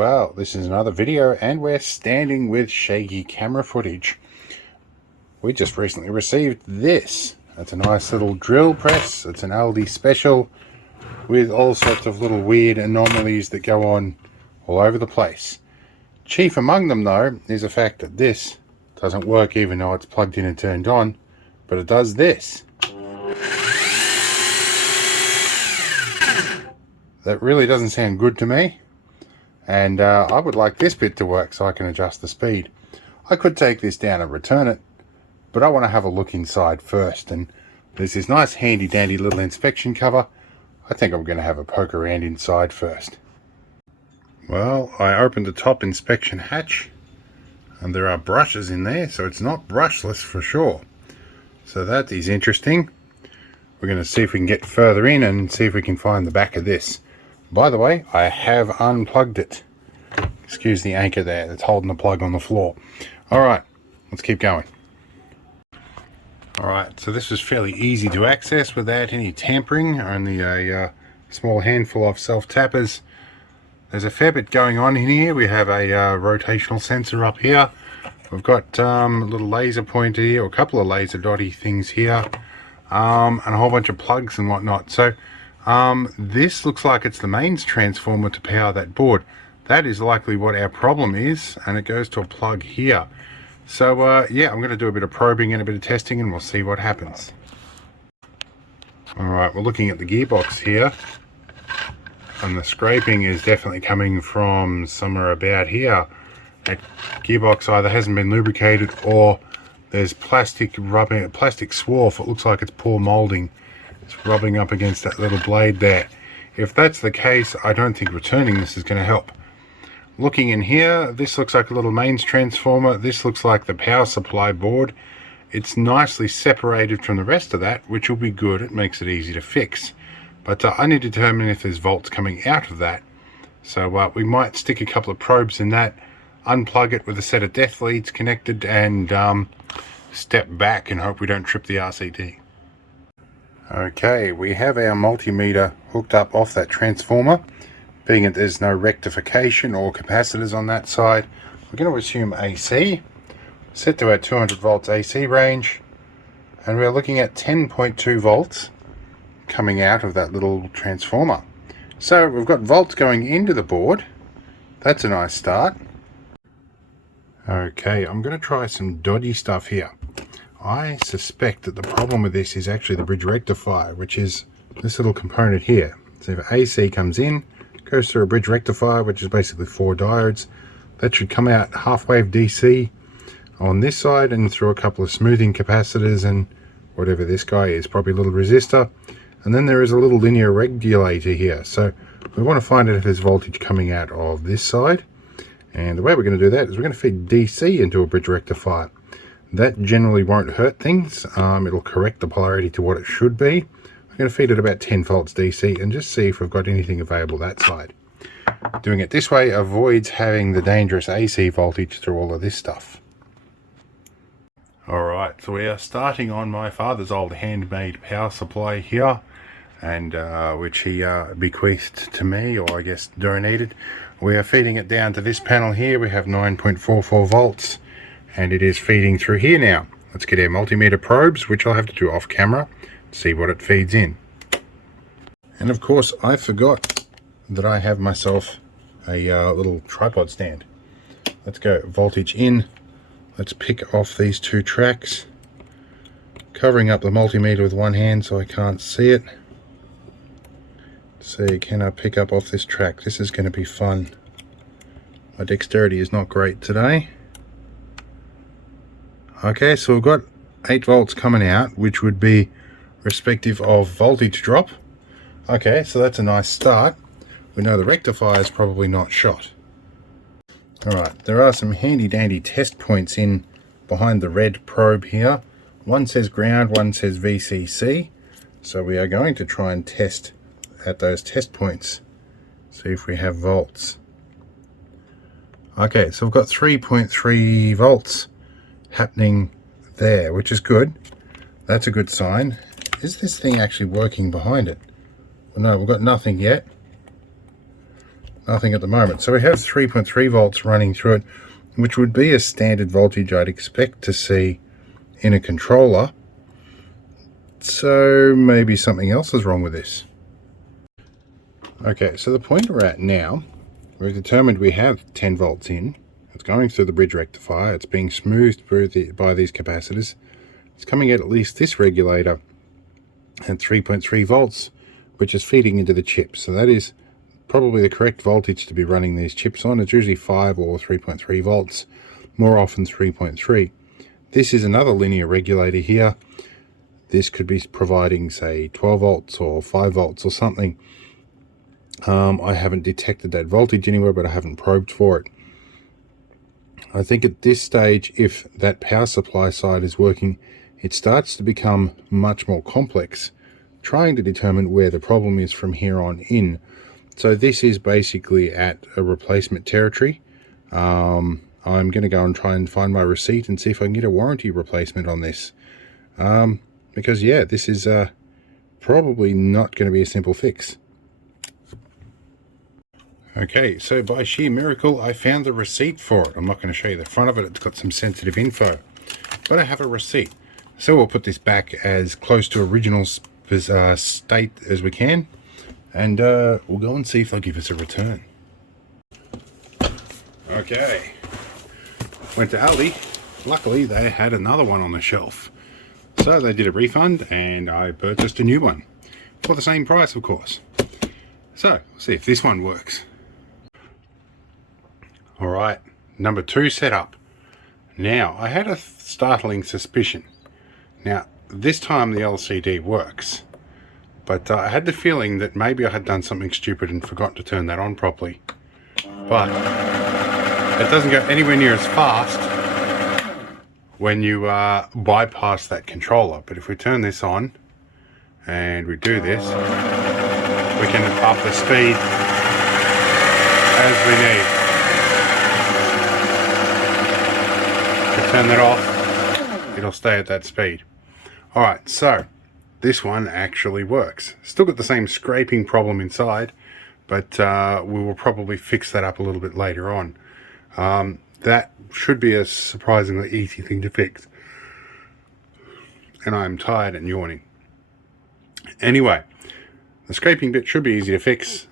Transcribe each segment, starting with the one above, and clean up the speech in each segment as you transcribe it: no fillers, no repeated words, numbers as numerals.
Well, this is another video and we're standing with shaky camera footage. We just recently received this. It's a nice little drill press. It's an Aldi special with all sorts of little weird anomalies that go on all over the place. Chief among them though is the fact that this doesn't work even though it's plugged in and turned on, but it does this. That really doesn't sound good to me. And I would like this bit to work so I can adjust the speed. I could take this down and return it, but I want to have a look inside first. And there's this nice handy dandy little inspection cover. I think I'm going to have a poke around inside first. Well, I opened the top inspection hatch and there are brushes in there, so it's not brushless for sure. So that is interesting. We're going to see if we can get further in and see if we can find the back of this. By the way, I have unplugged it. Excuse the anchor there that's holding the plug on the floor. Alright, let's keep going. Alright, so this was fairly easy to access without any tampering, only a small handful of self-tappers. There's a fair bit going on in here. We have a rotational sensor up here. We've got a little laser pointer here, or a couple of laser dotty things here, and a whole bunch of plugs and whatnot. So this looks like it's the mains transformer to power that board. That is likely what our problem is, and it goes to a plug here. So yeah, I'm going to do a bit of probing and a bit of testing and we'll see what happens. Alright, we're looking at the gearbox here, and the scraping is definitely coming from somewhere about here. That gearbox either hasn't been lubricated or there's plastic rubbing, plastic swarf. It looks like it's poor molding. It's rubbing up against that little blade there. If that's the case, I don't think returning this is going to help. Looking in here, this looks like a little mains transformer. This looks like the power supply board. It's nicely separated from the rest of that, which will be good. It makes it easy to fix. But I need to determine if there's volts coming out of that. So we might stick a couple of probes in that, unplug it with a set of death leads connected, and step back and hope we don't trip the RCD. Okay, we have our multimeter hooked up off that transformer. Being that there's no rectification or capacitors on that side, we're going to assume AC. Set to our 200 volts AC range, and we're looking at 10.2 volts coming out of that little transformer. So we've got volts going into the board. That's a nice start. Okay, I'm going to try some dodgy stuff here. I suspect that the problem with this is actually the bridge rectifier, which is this little component here. So if AC comes in, goes through a bridge rectifier, which is basically 4 diodes. That should come out half-wave DC on this side and through a couple of smoothing capacitors and whatever this guy is, probably a little resistor. And then there is a little linear regulator here. So we want to find out if there's voltage coming out of this side. And the way we're going to do that is we're going to feed DC into a bridge rectifier. That generally won't hurt things. It'll correct the polarity to what it should be. I'm going to feed it about 10 volts DC and just see if we've got anything available that side. Doing it this way avoids having the dangerous AC voltage through all of this stuff. Alright, so we are starting on my father's old handmade power supply here, and which he bequeathed to me, or I guess donated. We are feeding it down to this panel here. We have 9.44 volts. And it is feeding through here now. Let's get our multimeter probes, which I'll have to do off camera, see what it feeds in. And of course, I forgot that I have myself a little tripod stand. Let's go voltage in. Let's pick off these 2 tracks, covering up the multimeter with one hand so I can't see it. See, can I pick up off this track? This is going to be fun. My dexterity is not great today. Okay, so we've got 8 volts coming out, which would be respective of voltage drop. Okay, so that's a nice start. We know the rectifier is probably not shot. Alright, there are some handy dandy test points in behind the red probe here. One says ground, one says VCC. So we are going to try and test at those test points. See if we have volts. Okay, so we've got 3.3 volts happening there, which is good. That's a good sign. Is this thing actually working behind it? Well, no, we've got nothing yet. nothing at the moment. So we have 3.3 volts running through it, which would be a standard voltage I'd expect to see in a controller. So maybe something else is wrong with this. Okay, so the point we're at now, we've determined we have 10 volts in. It's going through the bridge rectifier. It's being smoothed by these capacitors. It's coming at least this regulator at 3.3 volts, which is feeding into the chip. So that is probably the correct voltage to be running these chips on. It's usually 5 or 3.3 volts, more often 3.3. This is another linear regulator here. This could be providing, say, 12 volts or 5 volts or something. I haven't detected that voltage anywhere, but I haven't probed for it. I think at this stage, if that power supply side is working, it starts to become much more complex, trying to determine where the problem is from here on in. So this is basically at a replacement territory. I'm going to go and try and find my receipt and see if I can get a warranty replacement on this. Because yeah, this is probably not going to be a simple fix. Okay, so by sheer miracle, I found the receipt for it. I'm not going to show you the front of it. It's got some sensitive info, but I have a receipt. So we'll put this back as close to original state as we can, and we'll go and see if they'll give us a return. Okay, went to Aldi. Luckily, they had another one on the shelf. So they did a refund, and I purchased a new one for the same price, of course. So, we'll see if this one works. Alright, number 2 setup. Now, I had a startling suspicion. Now, this time the LCD works, but I had the feeling that maybe I had done something stupid and forgot to turn that on properly. But it doesn't go anywhere near as fast when you bypass that controller. But if we turn this on and we do this, we can up the speed as we need. Turn that off, it'll stay at that speed. Alright, so this one actually works. Still got the same scraping problem inside, but we will probably fix that up a little bit later on. That should be a surprisingly easy thing to fix. And I'm tired and yawning. Anyway, the scraping bit should be easy to fix.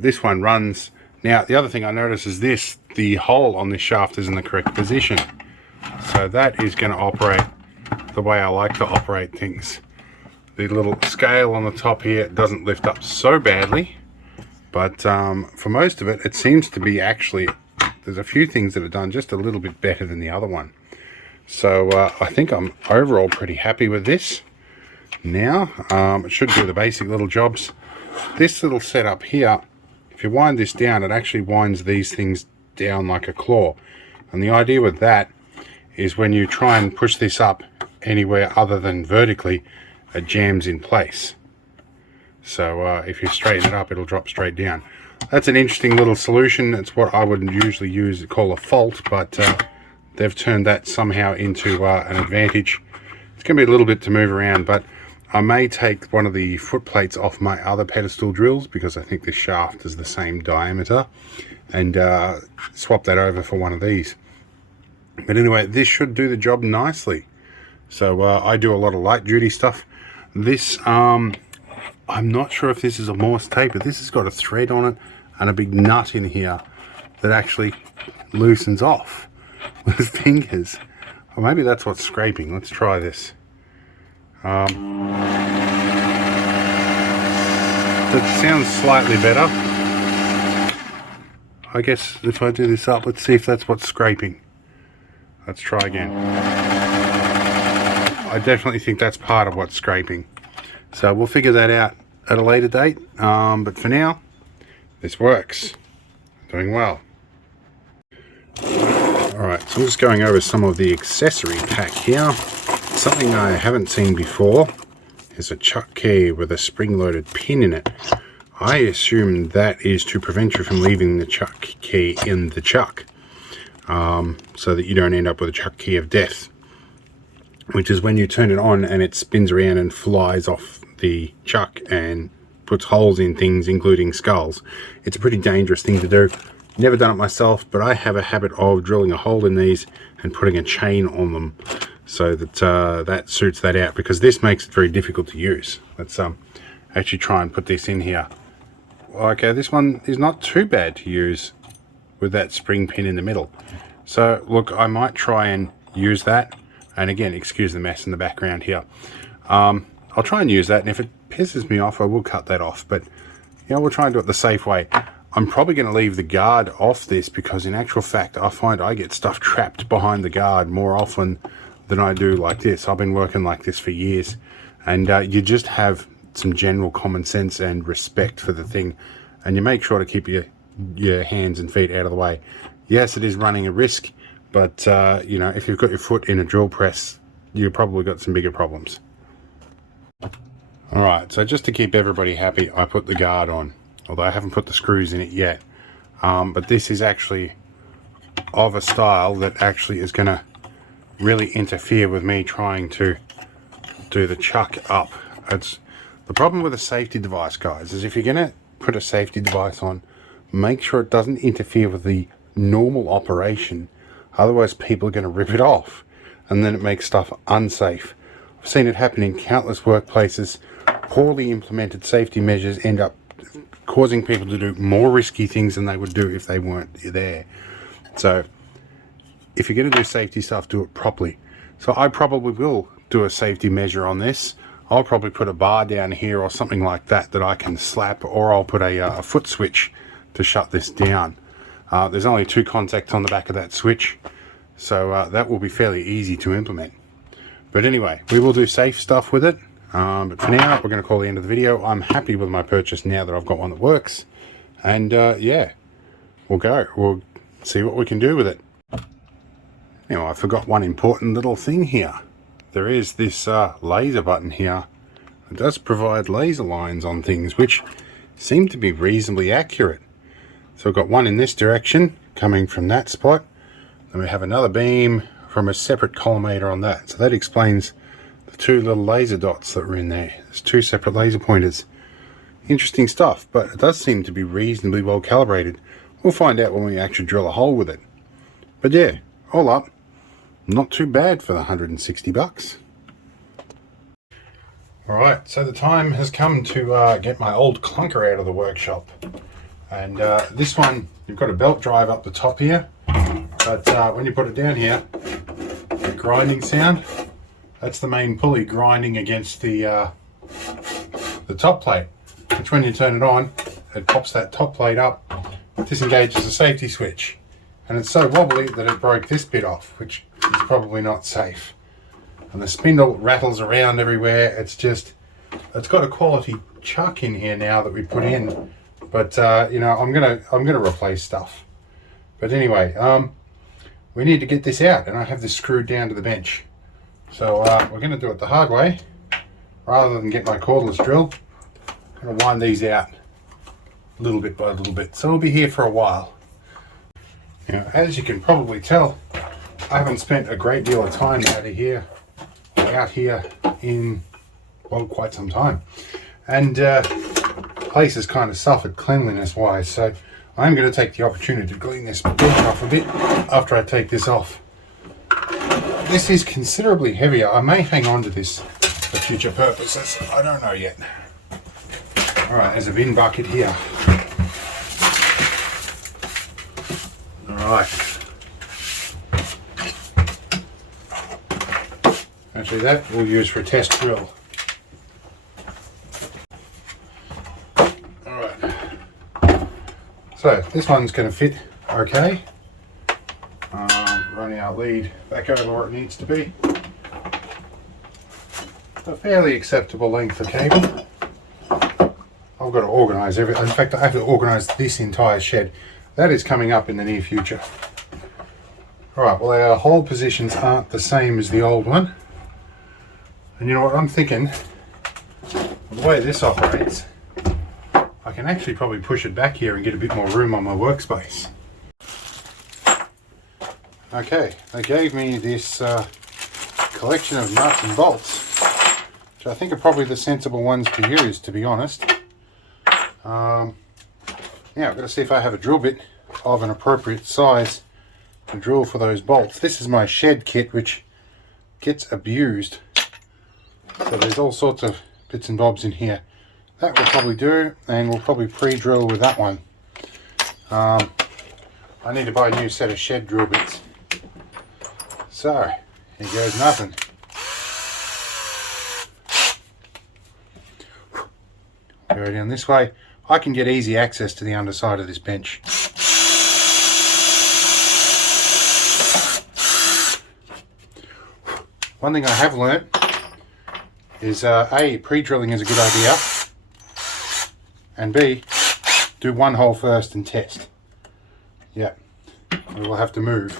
This one runs. Now, the other thing I notice is this, the hole on this shaft is in the correct position. So that is going to operate the way I like to operate things. The little scale on the top here doesn't lift up so badly, but for most of it, it seems to be actually, there's a few things that are done just a little bit better than the other one. So I think I'm overall pretty happy with this. Now, it should do the basic little jobs. This little setup here, if you wind this down, it actually winds these things down like a claw. And the idea with that is when you try and push this up anywhere other than vertically, it jams in place. So if you straighten it up, it'll drop straight down. That's an interesting little solution. It's what I would usually call a fault, but they've turned that somehow into an advantage. It's going to be a little bit to move around, but I may take one of the foot plates off my other pedestal drills because I think this shaft is the same diameter, and swap that over for one of these. But anyway, this should do the job nicely. So I do a lot of light duty stuff. This, I'm not sure if this is a Morse tape, but this has got a thread on it and a big nut in here that actually loosens off with fingers. Or maybe that's what's scraping. Let's try this. That sounds slightly better. I guess if I do this up, let's see if that's what's scraping. Let's try again. I definitely think that's part of what's scraping. So we'll figure that out at a later date. But for now, this works. Doing well. Alright, so I'm just going over some of the accessory pack here. Something I haven't seen before is a chuck key with a spring-loaded pin in it. I assume that is to prevent you from leaving the chuck key in the chuck. So that you don't end up with a chuck key of death, which is when you turn it on and it spins around and flies off the chuck and puts holes in things, including skulls. It's a pretty dangerous thing to do. Never done it myself, but I have a habit of drilling a hole in these and putting a chain on them, so that that suits that out, because this makes it very difficult to use. Let's actually try and put this in here. Okay, this one is not too bad to use with that spring pin in the middle. So look, I might try and use that, and again, excuse the mess in the background here. I'll try and use that, and if it pisses me off, I will cut that off, but you know, we'll try and do it the safe way. I'm probably going to leave the guard off this, because in actual fact I find I get stuff trapped behind the guard more often than I do like this. I've been working like this for years, and you just have some general common sense and respect for the thing, and you make sure to keep your hands and feet out of the way. Yes, it is running a risk, but you know, if you've got your foot in a drill press, you've probably got some bigger problems. Alright, so just to keep everybody happy, I put the guard on, although I haven't put the screws in it yet. But this is actually of a style that actually is going to really interfere with me trying to do the chuck up. It's the problem with a safety device, guys, is if you're going to put a safety device on, make sure it doesn't interfere with the normal operation. Otherwise people are going to rip it off, and then it makes stuff unsafe. I've seen it happen in countless workplaces. Poorly implemented safety measures end up causing people to do more risky things than they would do if they weren't there. So if you're going to do safety stuff, do it properly. So I probably will do a safety measure on this. I'll probably put a bar down here or something like that that I can slap, or I'll put a foot switch to shut this down. There's only 2 contacts on the back of that switch, so that will be fairly easy to implement. But anyway, we will do safe stuff with it. But for now, we're going to call the end of the video. I'm happy with my purchase now that I've got one that works. And yeah, we'll see what we can do with it. Now, I forgot one important little thing here. There is this laser button here. It does provide laser lines on things, which seem to be reasonably accurate. So we've got one in this direction coming from that spot. Then we have another beam from a separate collimator on that. So that explains the 2 little laser dots that were in there. There's 2 separate laser pointers. Interesting stuff, but it does seem to be reasonably well calibrated. We'll find out when we actually drill a hole with it. But yeah, all up, not too bad for the 160 bucks. Alright, so the time has come to get my old clunker out of the workshop. And this one, you've got a belt drive up the top here, but when you put it down here, the grinding sound, that's the main pulley grinding against the top plate, which when you turn it on, it pops that top plate up, disengages the safety switch, and it's so wobbly that it broke this bit off, which is probably not safe. And the spindle rattles around everywhere. It's got a quality chuck in here now that we put in, but you know, I'm gonna replace stuff. But anyway, we need to get this out, and I have this screwed down to the bench. So we're going to do it the hard way. Rather than get my cordless drill, I'm going to wind these out little bit by little bit. So we'll be here for a while. Now, as you can probably tell, I haven't spent a great deal of time out here in, well, quite some time. And the place has kind of suffered cleanliness wise, so I'm going to take the opportunity to clean this bench off a bit after I take this off. This is considerably heavier. I may hang on to this for future purposes. I don't know yet. Alright, there's a bin bucket here. Alright. Actually, that we'll use for a test drill. Alright. So, this one's going to fit okay. Running our lead back over where it needs to be. A fairly acceptable length of cable. I've got to organise everything. In fact, I have to organise this entire shed. That is coming up in the near future. Alright, well, our hole positions aren't the same as the old one. And you know what I'm thinking? The way this operates, I can actually probably push it back here and get a bit more room on my workspace. Okay, they gave me this collection of nuts and bolts, which I think are probably the sensible ones to use, to be honest. Now I've got to see if I have a drill bit of an appropriate size to drill for those bolts. This is my shed kit, which gets abused. So there's all sorts of bits and bobs in here. That will probably do, and we'll probably pre-drill with that one. I need to buy a new set of shed drill bits. So, here goes nothing. Go down this way. I can get easy access to the underside of this bench. One thing I have learnt is A, pre-drilling is a good idea, and B, do one hole first and test. Yeah, we will have to move.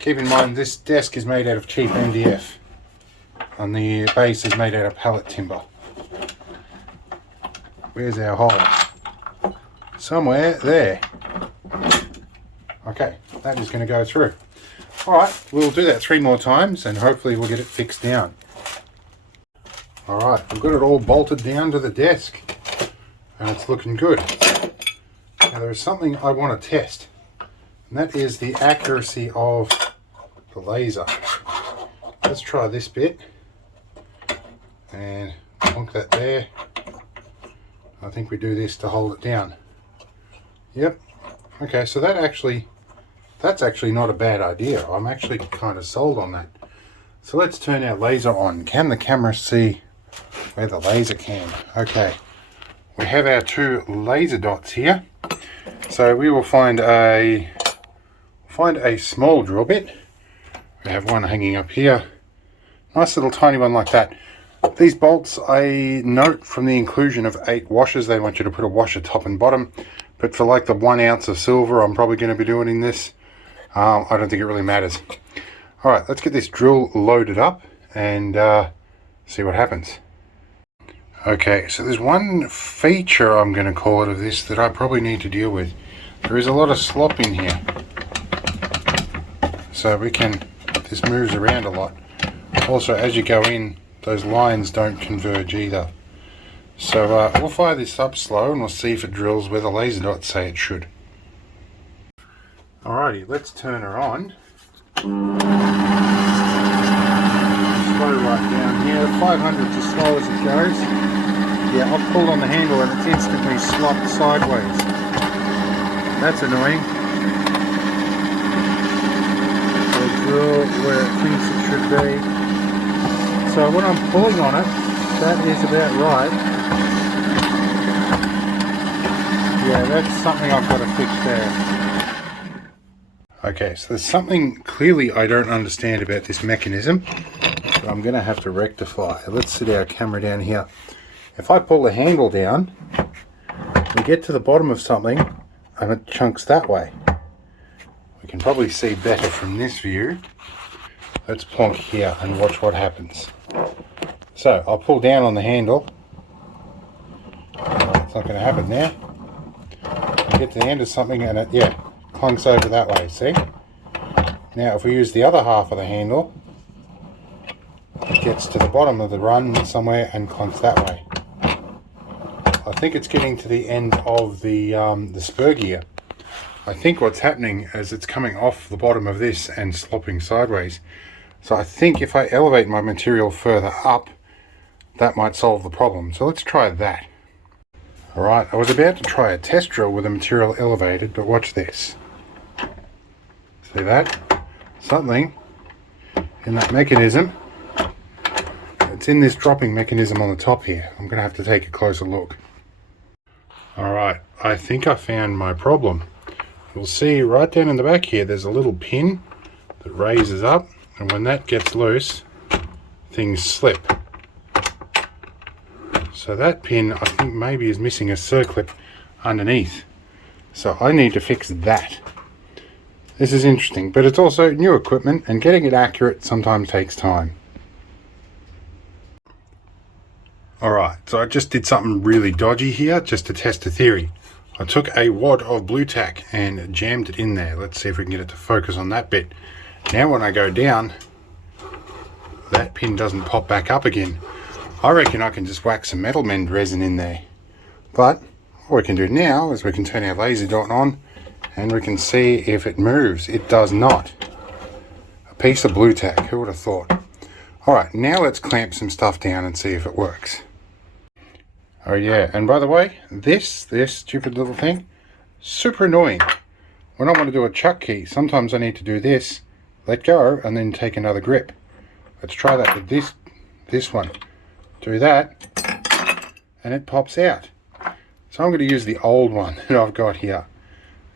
Keep in mind this desk is made out of cheap MDF and the base is made out of pallet timber. Where's our hole? Somewhere there. Okay, that is going to go through. Alright, we'll do that 3 more times and hopefully we'll get it fixed down. Alright, I've got it all bolted down to the desk and it's looking good. Now there is something I want to test, and that is the accuracy of the laser. Let's try this bit and plonk that there. I think we do this to hold it down. Yep. Okay, so that's actually not a bad idea. I'm actually kind of sold on that. So let's turn our laser on. Can the camera see where the laser can? Okay. We have our 2 laser dots here. So we will find a small drill bit. We have one hanging up here. Nice little tiny one like that. These bolts, I note from the inclusion of 8 washers, they want you to put a washer top and bottom. But for like the 1 ounce of silver I'm probably going to be doing in this, I don't think it really matters. Alright, let's get this drill loaded up and see what happens. Okay, so there's one feature, I'm going to call it, of this that I probably need to deal with. There is a lot of slop in here. So this moves around a lot. Also, as you go in, those lines don't converge either. So we'll fire this up slow and we'll see if it drills where the laser dots say it should. Alrighty, let's turn her on. Slow right down here. 500 is as slow as it goes. Yeah, I've pulled on the handle and it's instantly slopped sideways. That's annoying. So drill where it thinks it should be. So when I'm pulling on it, that is about right. Yeah, that's something I've got to fix there. Okay, so there's something clearly I don't understand about this mechanism, so I'm going to have to rectify. Let's sit our camera down here. If I pull the handle down, we get to the bottom of something and it chunks that way. We can probably see better from this view. Let's plonk here and watch what happens. So I'll pull down on the handle. It's not going to happen now. I get to the end of something and it, yeah, clunks over that way, see? Now if we use the other half of the handle, it gets to the bottom of the run somewhere and clunks that way. I think it's getting to the end of the spur gear. I think what's happening is it's coming off the bottom of this and slopping sideways. So I think if I elevate my material further up, that might solve the problem. So let's try that. Alright, I was about to try a test drill with the material elevated, but watch this. See that? Something in that mechanism. It's in this dropping mechanism on the top here. I'm going to have to take a closer look. Alright, I think I found my problem. You'll see right down in the back here there's a little pin that raises up, and when that gets loose, things slip. So that pin, I think, maybe is missing a circlip underneath. So I need to fix that. This is interesting, but it's also new equipment, and getting it accurate sometimes takes time. Alright, so I just did something really dodgy here just to test a theory. I took a wad of blue tack and jammed it in there. Let's see if we can get it to focus on that bit. Now when I go down, that pin doesn't pop back up again. I reckon I can just whack some metal mend resin in there. But what we can do now is we can turn our laser dot on and we can see if it moves. It does not. A piece of blue tack, who would have thought? Alright, now let's clamp some stuff down and see if it works. Oh yeah, and by the way, this stupid little thing, super annoying. When I want to do a chuck key, sometimes I need to do this, let go, and then take another grip. Let's try that with this one. Do that, and it pops out. So I'm going to use the old one that I've got here,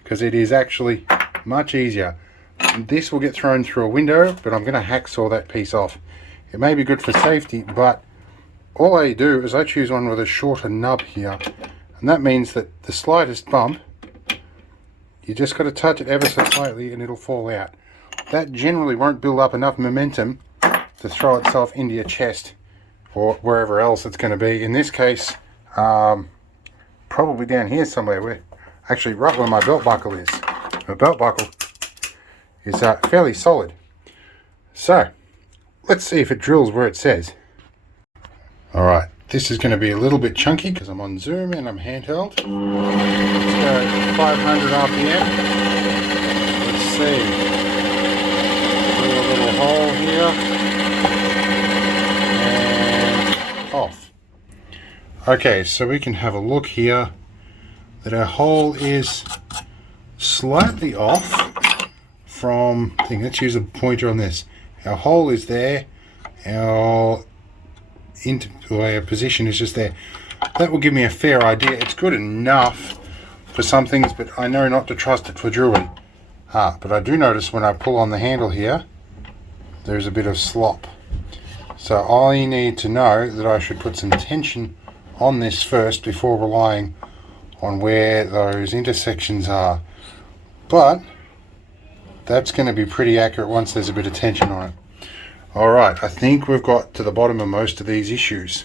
because it is actually much easier. This will get thrown through a window, but I'm going to hacksaw that piece off. It may be good for safety, but all I do is I choose one with a shorter nub here, and that means that the slightest bump, you just got to touch it ever so slightly and it'll fall out. That generally won't build up enough momentum to throw itself into your chest or wherever else it's going to be. In this case, probably down here somewhere, where actually right where my belt buckle is. My belt buckle is fairly solid. So let's see if it drills where it says. Alright, this is going to be a little bit chunky because I'm on Zoom and I'm handheld. Let's go 500 RPM. Let's see. Drill a little hole here. And off. Okay, so we can have a look here that our hole is slightly off from, I think let's use a pointer on this. Our hole is there. Our position is just there. That will give me a fair idea. It's good enough for some things, but I know not to trust it for jewelry. But I do notice when I pull on the handle here, there's a bit of slop. So I need to know that I should put some tension on this first before relying on where those intersections are. But that's going to be pretty accurate once there's a bit of tension on it. Alright, I think we've got to the bottom of most of these issues.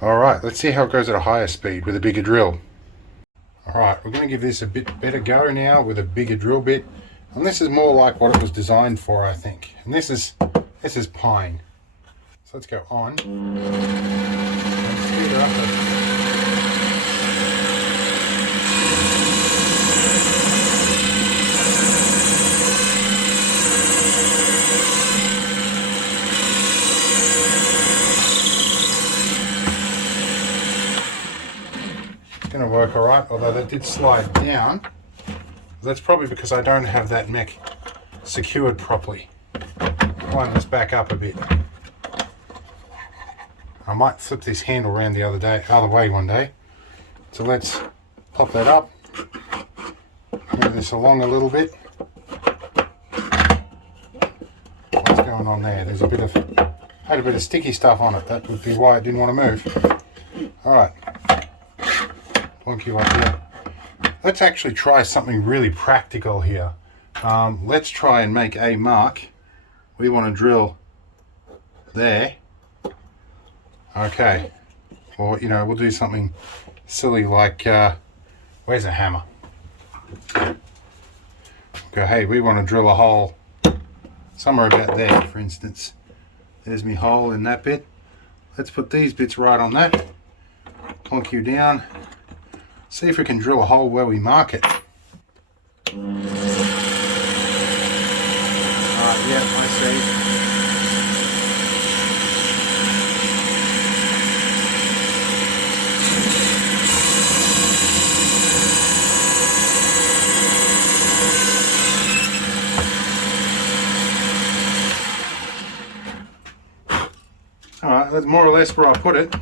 Alright, let's see how it goes at a higher speed with a bigger drill. Alright, we're going to give this a bit better go now with a bigger drill bit. And this is more like what it was designed for, I think. And this is pine. So let's go on. Let's speed her up. Going to work alright, although that did slide down. That's probably because I don't have that mech secured properly. Wind this back up a bit. I might flip this handle around the other way one day. So let's pop that up. Move this along a little bit. What's going on there? There's had a bit of sticky stuff on it. That would be why it didn't want to move. Alright. Plonk you up here. Let's actually try something really practical here. Let's try and make a mark. We want to drill there. Okay. Or, we'll do something silly like, where's a hammer? Go, hey, we want to drill a hole somewhere about there, for instance. There's my hole in that bit. Let's put these bits right on that. Plonk you down. See if we can drill a hole where we mark it. Alright, yeah, I see. Alright, that's more or less where I put it.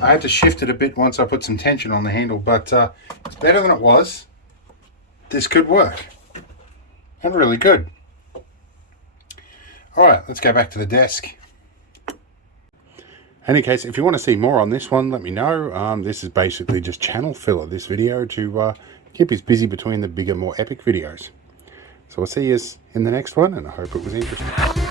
I had to shift it a bit once I put some tension on the handle, but it's better than it was. This could work. And really good. Alright, let's go back to the desk. In any case, if you want to see more on this one, let me know. This is basically just channel filler, this video, to keep us busy between the bigger, more epic videos. So I'll see you in the next one, and I hope it was interesting.